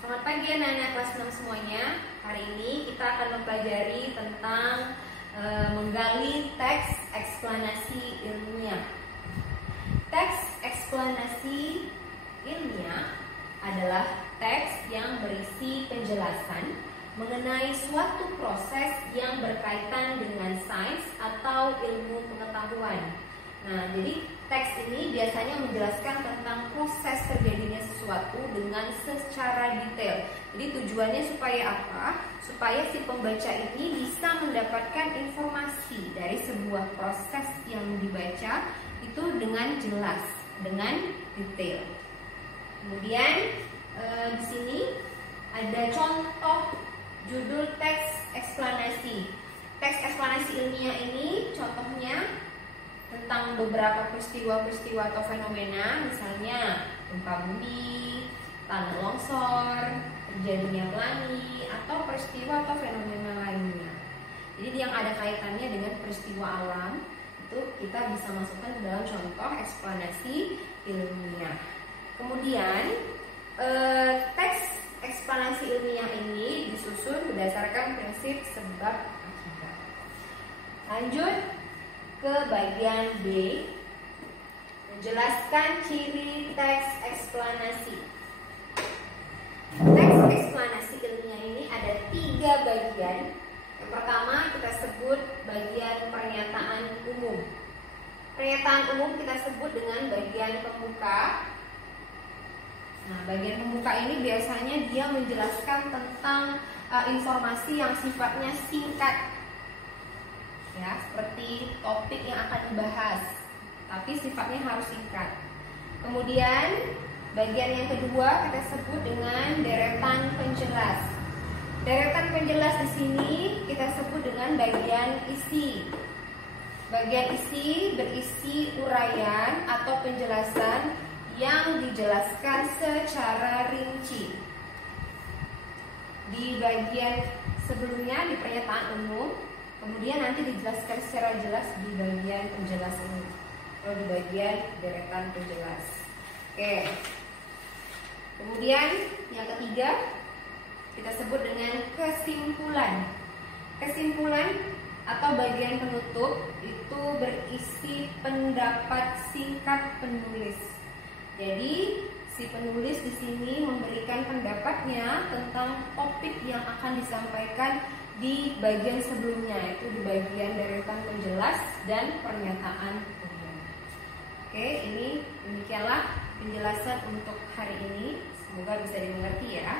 Selamat pagi anak-anak kelas 6 semuanya. Hari ini kita akan mempelajari tentang menggali teks eksplanasi ilmiah. Teks eksplanasi ilmiah adalah teks yang berisi penjelasan mengenai suatu proses yang berkaitan dengan sains atau ilmu pengetahuan. Nah, jadi teks ini biasanya menjelaskan tentang proses terjadinya sesuatu dengan secara detail. Jadi tujuannya supaya apa? Supaya si pembaca ini bisa mendapatkan informasi dari sebuah proses yang dibaca itu dengan jelas, dengan detail. Kemudian di sini ada contoh judul teks eksplanasi. Teks eksplanasi ilmiah ini contohnya tentang beberapa peristiwa-peristiwa atau fenomena, misalnya gempa bumi, tanah longsor, terjadinya pelangi, atau peristiwa atau fenomena lainnya. Jadi yang ada kaitannya dengan peristiwa alam itu kita bisa masukkan ke dalam contoh eksplanasi ilmiah. Kemudian teks eksplanasi ilmiah ini disusun berdasarkan prinsip sebab akibat. Lanjut ke bagian B, menjelaskan ciri teks eksplanasi. Teks eksplanasi ilmiah ini ada 3 bagian. Yang pertama kita sebut bagian pernyataan umum. Pernyataan umum kita sebut dengan bagian pembuka. Nah, bagian pembuka ini biasanya dia menjelaskan tentang informasi yang sifatnya singkat, ya, seperti topik yang akan dibahas, tapi sifatnya harus singkat. Kemudian bagian yang kedua kita sebut dengan deretan penjelas. Deretan penjelas di sini kita sebut dengan bagian isi. Bagian isi berisi uraian atau penjelasan yang dijelaskan secara rinci. Di bagian sebelumnya di pernyataan umum, kemudian nanti dijelaskan secara jelas di bagian penjelas ini, atau di bagian deretan penjelas. Oke. Kemudian yang ketiga kita sebut dengan kesimpulan. Kesimpulan atau bagian penutup itu berisi pendapat singkat penulis. Jadi si penulis di sini memberikan pendapatnya tentang topik yang akan disampaikan di bagian sebelumnya, itu di bagian deretan penjelas dan pernyataan umum. Oke, ini demikianlah penjelasan untuk hari ini. Semoga bisa dimengerti ya.